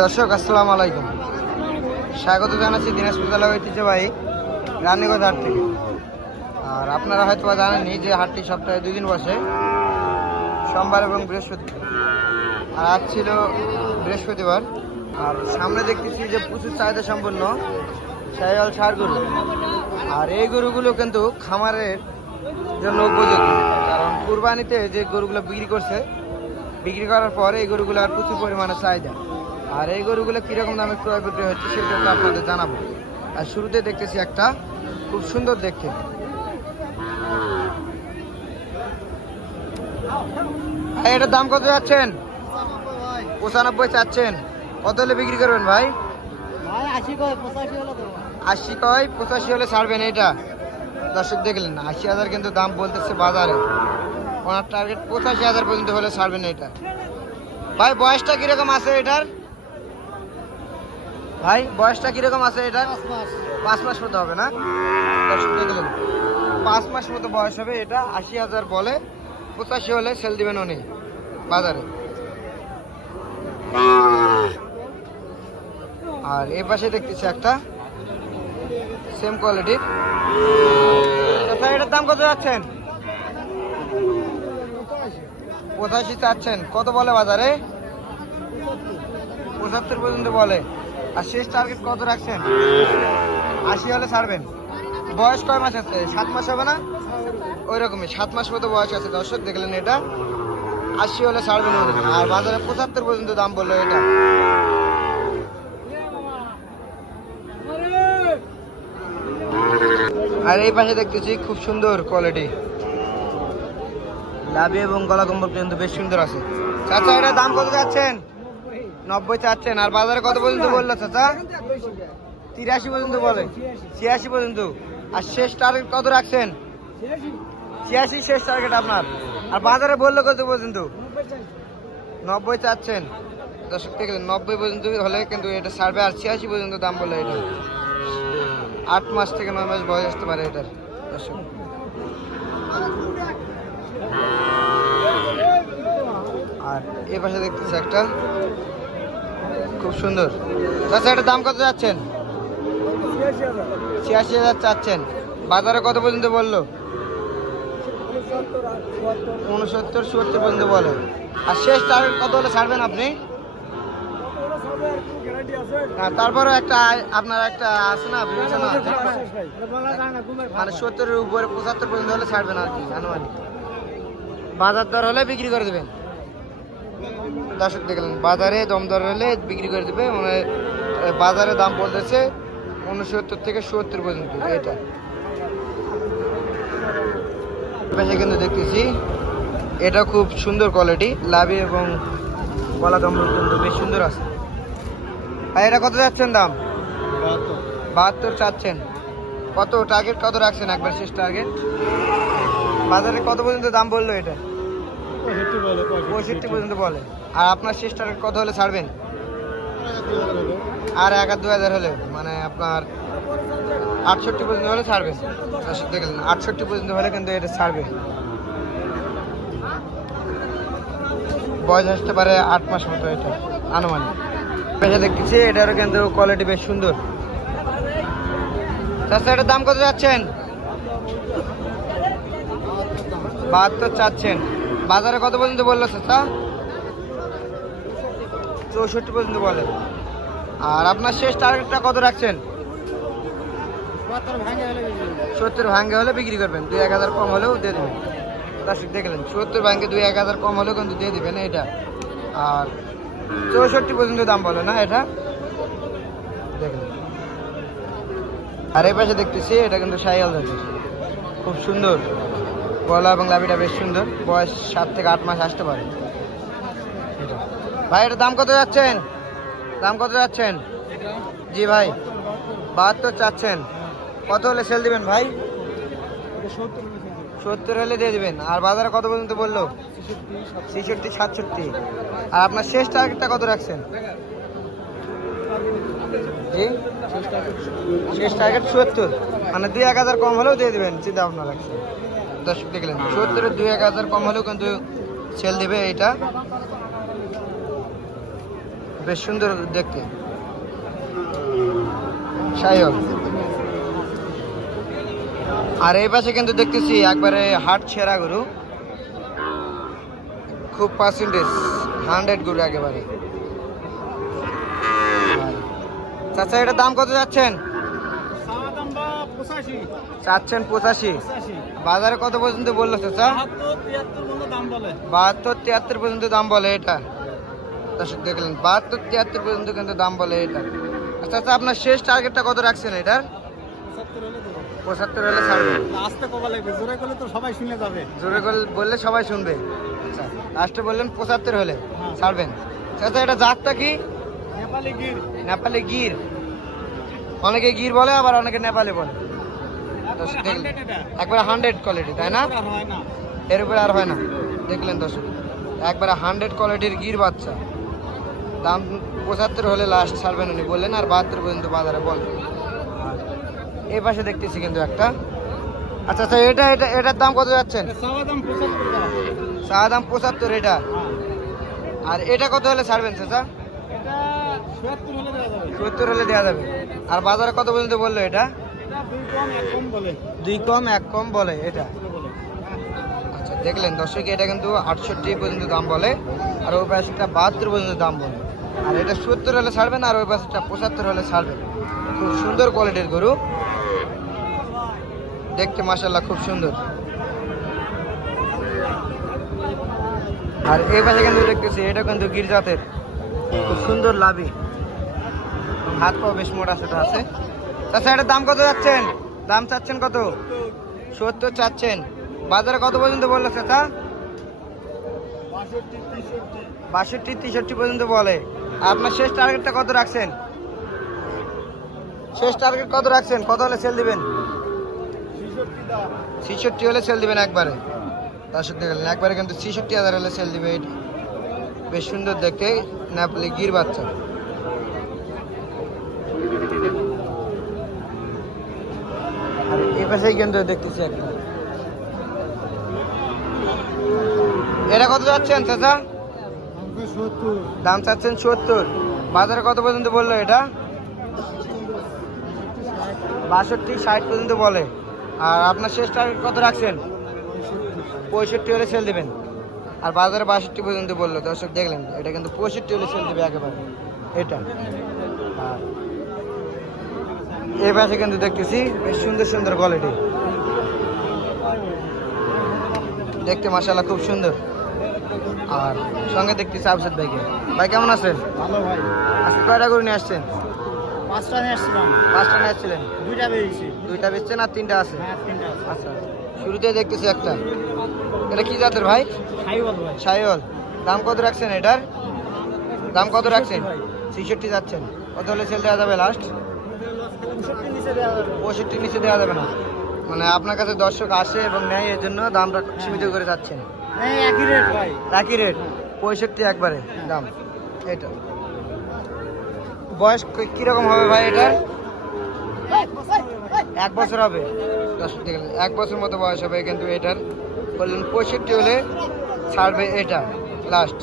দর্শক আসসালামু আলাইকুম, স্বাগত জানাচ্ছি দিনাজপুর জেলা ঐতিহ্যবাহী রানীগঞ্জ হাট থেকে। আর আপনারা হয়তো জানেননি যে হাটটি সপ্তাহে 2 দিন বসে, সোমবার এবং বৃহস্পতিবার। আর আজ ছিল বৃহস্পতিবার। আর সামনে দেখতেছি যে প্রচুর চাহিদা সম্পন্ন শাহিওয়াল ষাঁড় গরু। আর এই গরুগুলো কিন্তু খামারের জন্য উপযোগী, কারণ কুরবানিতে যে গরুগুলো বিক্রি করার পর এই গরুগুলো আর প্রচুর পরিমাণে চাহিদা। আর এই গরুগুলো কিরকম দামে ক্রয় বিক্রি হচ্ছে সেটা তো আপনাদের জানাবো। আর শুরুতে দেখতেছি একটা খুব সুন্দর দেখতে। এটার দাম কত যাচ্ছেন? 95 চাচ্ছেন। কত হলে বিক্রি করবেন ভাই? 80 কয় 85 হলে ছাড়বেন। এটা দর্শক দেখলেন 80,000 কিন্তু দাম বলতেছে বাজারে। ওনার টার্গেট 85,000 পর্যন্ত হলে ছাড়বেন। এটা ভাই বয়সটা কিরকম আছে এটার? ভাই বয়সটা কিরকম আছে এটার? 5 মাস মতো হবে না? দর্শক দেখলেন 5 মাস মতো বয়স হবে। এটা 80,000 বলে, 85 হলে সেল দিবেন উনি বাজারে। আর এ পাশে দেখতেছি একটা সেম কোয়ালিটির। আচ্ছা এটার দাম কত যাচ্ছেন? 85 চাচ্ছেন। কত বলে বাজারে? 75 পর্যন্ত বলে। আর শেষ টার্গেট কত রাখছেন? 80 হলে ছাড়বেন। বয়স কয় মাস আছে? 7 মাস হবে না? ওই রকমই 7 মাস মতো বয়স আছে। দর্শক দেখলেন এটা 80 হলে ছাড়বেন। আর বাজারে 75 পর্যন্ত দাম বললো এটা। আর এই পাশে দেখতেছি খুব সুন্দর কোয়ালিটি, লাভি এবং গলা কম্বল কিন্তু বেশ সুন্দর আছে। চাচা এটা দাম কত যাচ্ছেন? 90 চাচ্ছেন। আর বাজারে কত পর্যন্ত বললো চাচা? 83 পর্যন্ত বলে, 86 পর্যন্ত। আর শেষ টার্গেট কত রাখছেন? 86 শেষ টার্গেট আপনার। আর বাজারে বললো কত পর্যন্ত? 90 চাচ্ছেন। দর্শক থেকে 90 পর্যন্ত হলে কিন্তু এটা ছাড়বে। আর 86 পর্যন্ত দাম বললো। এটা 8 মাস থেকে 9 মাস বয়স আসতে পারে এটার। দর্শক আর এ পাশে দেখতেছি একটা খুব সুন্দর। চাচা এটার দাম কত যাচ্ছেন? 86,000 চাচ্ছেন। বাজারে কত পর্যন্ত বললো? 69 70 পর্যন্ত বলে। আর শেষ টার্গেট কত হলে ছাড়বেন আপনি? তারপরও একটা আপনার একটা আছে না বিবেচনা, মানে 70-এর উপরে 75 পর্যন্ত হলে ছাড়বেন আর কি আনুমানিক। বাজার দর হলে বিক্রি করে দেবেন। দর্শক দেখলেন বাজারে দম দর হলে বিক্রি করে দেবে। মানে বাজারে দাম বলতেছে 69 থেকে 70 পর্যন্ত। এটা পাশে কিন্তু দেখতেছি এটা খুব সুন্দর কোয়ালিটি, লাভি এবং গলা কম্বল কিন্তু বেশ সুন্দর আছে। আর এটা কত যাচ্ছেন দাম? 72 চাচ্ছেন। কত টার্গেট কত রাখছেন? একবার শেষ টার্গেট বাজারে কত পর্যন্ত দাম বললো? এটা 65 পর্যন্ত বলে। আর আপনার শেষ টার্গেট কত হলে ছাড়বেন? আর 1,000-2,000 হলে, মানে আপনার 68 পর্যন্ত হলে ছাড়বেন। দেখলেন 68 পর্যন্ত হলে কিন্তু এটা ছাড়বে। বয়স আসতে পারে 8 মাস মতো এটা আনুমানিক। পেশা দেখতেছি এটারও কিন্তু কোয়ালিটি বেশ সুন্দর। চাচা এটার দাম কত যাচ্ছেন? 72 চাচ্ছেন। বাজারে কত পর্যন্ত বললো চাচা? 64 পর্যন্ত বলে। আর আপনার শেষ টার্গেটটা কত রাখছেন? 70 ভাঙ্গে হলে বিক্রি করবেন। 2-1,000 কম হলেও দিয়ে দেবেন। দর্শক দেখলেন 70 ভাঙ্গে 2-1,000 কম হলেও কিন্তু দিয়ে দেবেন এটা। আর 64 পর্যন্ত দাম বলে না এটা, দেখলেন। আর এই পাশে দেখতেছি এটা কিন্তু শাহিওয়াল জাতের, খুব সুন্দর। গলা এবং লাভিটা বেশ সুন্দর। বয়স 7 থেকে 8 মাস আসতে পারে এটা। ভাই এটার দাম কত যাচ্ছেন? দাম কত যাচ্ছেন? জি ভাই 72 চাচ্ছেন। কত হলে সেল দিবেন ভাই? 70 হলে দিয়ে দিবেন। আর বাজারে কত পর্যন্ত বললো? 66 67। আর আপনার শেষ টার্গেটটা কত রাখছেন? জি শেষ টার্গেট 70, মানে 2-1,000 কম হলেও দিয়ে দেবেন চিন্তা ভাবনা রাখছেন। দর্শক দেখলেন 70-এর 2-1,000 কম হলেও কিন্তু সেল দিবে এটা। বেশ সুন্দর দেখতে, শাহিওয়াল। আর এই পাশে কিন্তু দেখতেছি একবারে হাট ছেঁড়া গরু, খুব পার্সেন্টেজ 100 গরু একেবারে। চাচা এটার দাম কত যাচ্ছেন? চাচ্ছেন 85। বাজারে কত পর্যন্ত বললো চাচা? 72-73 পর্যন্ত দাম বলে এটা। দর্শক দেখলেন 72-73 পর্যন্ত কিন্তু দাম বলে এটা। আচ্ছা আচ্ছা, আপনার শেষ টার্গেটটা কত রাখছেন এটার? 75 হলে ছাড়বেন। জোরে করে বললে সবাই শুনবে। আচ্ছা, লাস্টে বললেন 75 হলে ছাড়বেন। আচ্ছা, এটা জাতটা কি? নেপালি গির। অনেকে গির বলে, আবার অনেকে নেপালি বলে। একবারে 100 কোয়ালিটি, তাই না? এর উপরে আর হয় না। দেখলেন দর্শক, একবারে 100 কোয়ালিটির গির বাচ্চা। দাম 75 হলে লাস্ট ছাড়বেন উনি বললেন, আর 72 পর্যন্ত বাজারে বলেন। এই পাশে দেখতেছি কিন্তু একটা। আচ্ছা আচ্ছা, এটার দাম কত যাচ্ছেন? চা দাম 75 এটা। আর এটা কত হলে ছাড়বেন চাচা? 70 হলে দেওয়া যাবে। আর বাজারে কত পর্যন্ত বললো এটা? 2 কম 1 কম বলে এটা। আচ্ছা দেখলেন দর্শক, এটা কিন্তু 68 পর্যন্ত দাম বলে, আর ওই পাশেটা 72 পর্যন্ত দাম বলে। আর এটা 70 হলে ছাড়বেন, আর ওই পাশেটা 75 হলে ছাড়বেন। খুব সুন্দর কোয়ালিটির গরু, দেখতে মাশাআল্লাহ খুব সুন্দর। আর এই পাশে কিন্তু দেখতেছি এটা কিন্তু গির জাতের, খুব সুন্দর লাভি, হাত পা বেশ মোটা সেটা আছে। আচ্ছা, এটার দাম কত যাচ্ছেন? দাম চাচ্ছেন কত? 70 চাচ্ছেন। বাজারে কত পর্যন্ত বললো চাচা? 62-63 পর্যন্ত বলে। আপনার শেষ টার্গেটটা কত রাখছেন? শেষ টার্গেট কত রাখছেন? কত হলে সেল দিবেন? 66 হলে সেল দিবেন একবারে। দর্শক দেখলেন একবারে কিন্তু 66,000 হলে সেল দিবে। এটা বেশ সুন্দর দেখতে, নেপালি গির বাচ্চা। আর এই পাশেই কিন্তু দেখতেছি একটা। এটা কত যাচ্ছেন চাচা? দাম চাচ্ছেন 70। বাজারে কত পর্যন্ত বললো এটা? 62-60 পর্যন্ত বলে। আর আপনার শেষ টার্গেট কত রাখছেন? 65 হলে সেল দিবেন। আর বাজারে 62 পর্যন্ত বললো। দর্শক দেখলেন, এটা কিন্তু 65 হলে সেল দেবে একেবারে এটা। আর এই পাশে কিন্তু দেখতেছি বেশ সুন্দর সুন্দর কোয়ালিটি, দেখতে মাশাআল্লাহ খুব সুন্দর। আর সঙ্গে দেখতেছি আফসাদ ভাইকে। ভাই কেমন আছেন? ভালো ভাই। আজকে কয়টা গরু নিয়ে আসছেন? 5টা নিয়ে আসছিলাম। 5টা নিয়ে আসছিলেন? 2টা বেরিয়েছি। 2টা বেচছেন আর 3টা আছে? হ্যাঁ, 3টা আছে। আচ্ছা, শুরুতে দেখতেছি একটা। এটা কি জাতের ভাই? শাহিওয়াল ভাই। শাহিওয়াল। দাম কত রাখছেন এটার? দাম কত রাখছেন? 66 যাচ্ছেন। কত হলে সেল দেওয়া যাবে লাস্ট? 65 নিচে দেওয়া যাবে। 65 নিচে দেওয়া যাবে না? মানে আপনার কাছে দর্শক আসে এবং নেয়, এর জন্য দামটা সীমিত করে যাচ্ছেন। হ্যাঁ, একই রেট ভাই। একই রেট 65 একবারে দাম। এটা বয়স কিরকম হবে ভাই এটার? 1 বছর হবে। দর্শক দেখলেন 1 বছর মতো বয়স হবে, কিন্তু এটার বললেন 65 হলে ছাড়বে এটা লাস্ট।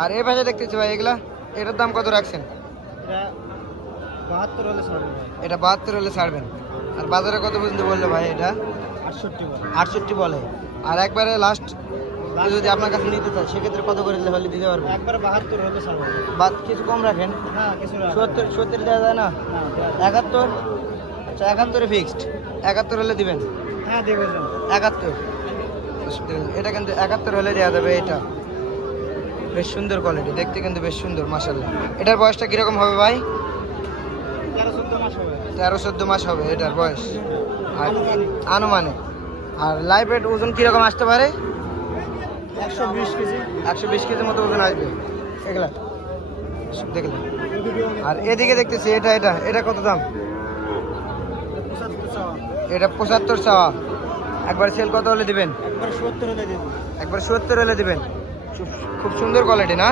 আর এই পাশে দেখতেছি ভাই এগুলা, এটার দাম কত রাখছেন? এটা 72 হলে ছাড়বে ভাই। এটা 72 হলে ছাড়বেন। আর বাজারে কত পর্যন্ত বললো ভাই এটা? 68 বলে। 68 বলে। আর একবারে লাস্ট যদি আপনার কাছে নিতে চায় সেক্ষেত্রে কত করে হলে দিতে পারবেন? একবারে 72 হলে ছাড়বে। বাদ কিছু কম রাখেন? হ্যাঁ, কিছু রাখবে। 70 দেওয়া যায় না? না, দেওয়া যাবে। 71? আচ্ছা, 71 ফিক্সড। 71 হলে দিবেন? হ্যাঁ, দেবো যান। 71। এটা কিন্তু 71 হলে দেওয়া যাবে। এটা বেশ সুন্দর কোয়ালিটি, দেখতে কিন্তু বেশ সুন্দর মাশাআল্লাহ। এটার বয়সটা কিরকম হবে ভাই? 13-14 মাস হবে। 13-14 মাস হবে এটার বয়স। আর আনুমানিক। আর লাইভ ওয়েট ওজন কিরকম আসতে পারে? 120 কেজি। 120 কেজির মতো ওজন আসবে এগুলা, দেখলেন। আর এদিকে দেখতেছি এটা এটা এটা কত দাম? 75 চাওয়া। এটা 75 চাওয়া। একবার সেল কত হলে দিবেন? একবারে 70 হলে দেবো। একবার 70 হলে দিবেন। খুব সুন্দর কোয়ালিটি না?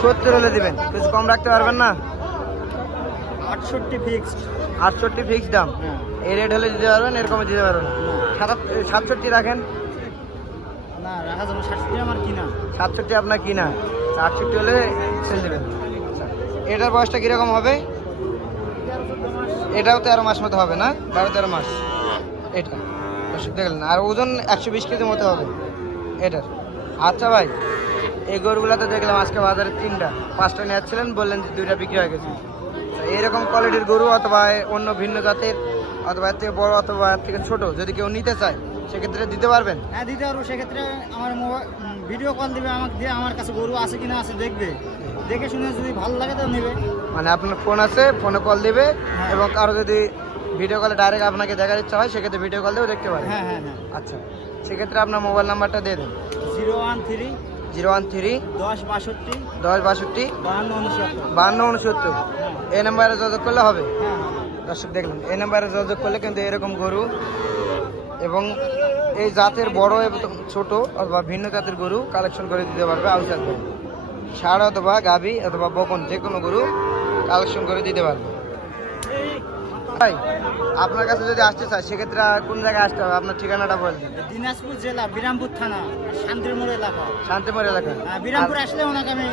70 হলে দিবেন, কিছু কম রাখতে পারবেন না? 68 ফিক্সড। 68 ফিক্স দাম। হ্যাঁ। এই রেট হলে দিতে পারবেন, এরকমে দিতে পারবেন না? 67 রাখেন। না, রাখা যাবে। 67 আমার কিনা। 67 আপনার কিনা। 68 হলে সেল দেবেন। আচ্ছা, এটার বয়সটা কীরকম হবে? এটাও 13 মাস মতো হবে না, 12-13 মাস এটা। দর্শক দেখলেন, আর ওজন 120 কেজির মতো হবে এটার। আচ্ছা ভাই, এই গরুগুলো তো দেখলাম আজকে বাজারে 3টা 5টা নিয়ে যাচ্ছিলেন, বললেন যে 2টা বিক্রি হয়ে গেছে। এইরকম কোয়ালিটির গরু অথবা অন্য ভিন্ন জাতের অথবা এর থেকে বড় অথবা এর থেকে ছোট যদি কেউ নিতে চায় সেক্ষেত্রে দিতে পারবেন? হ্যাঁ দিতে পারবো। সেক্ষেত্রে আমার মোবাইল ভিডিও কল দিবে আমাকে, দিয়ে আমার কাছে গরু আছে কিনা আছে দেখবে, দেখে শুনে যদি ভালো লাগে তো নেবে। মানে আপনার ফোন আছে, ফোনে কল দিবে এবং কারো যদি ভিডিও কলে ডাইরেক্ট আপনাকে দেখার ইচ্ছা হয় সেক্ষেত্রে ভিডিও কল দিয়েও দেখতে পারেন। হ্যাঁ হ্যাঁ হ্যাঁ। আচ্ছা, সেক্ষেত্রে আপনার মোবাইল নাম্বারটা দিয়ে দেন। 013 013 10 62 10 62 52 52 69। এই নাম্বারে যোগাযোগ করলে হবে। হ্যাঁ। দর্শক দেখলেন, এই নাম্বারে যোগাযোগ করলে কিন্তু এরকম গরু এবং এই জাতের বড় এবং ছোট অথবা ভিন্ন জাতের গরু কালেকশন করে দিতে পারবে আউসার ভাই। ষাঁড় অথবা গাভী অথবা বকন যে কোনো গরু কালেকশন করে দিতে পারবে। ভাই, আপনার কাছে যদি আসতে চায় সেক্ষেত্রে কোন জায়গায় আসতে হবে? আপনার ঠিকানাটা বলবেন। দিনাজপুর জেলা বিরামপুর থানা শান্তিরমোড় এলাকা। শান্তিপুর এলাকা। বিরামপুর আসলে ওনাকে আমি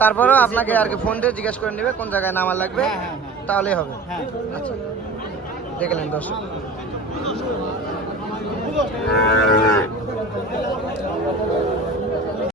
তারপরেও আপনাকে আর কি ফোন দিয়ে জিজ্ঞেস করে নেবে কোন জায়গায় নামার লাগবে, হ্যাঁ, হ্যাঁ, হ্যাঁ। তাহলেই হবে। হ্যাঁ। আচ্ছা, দেখলেন দর্শক।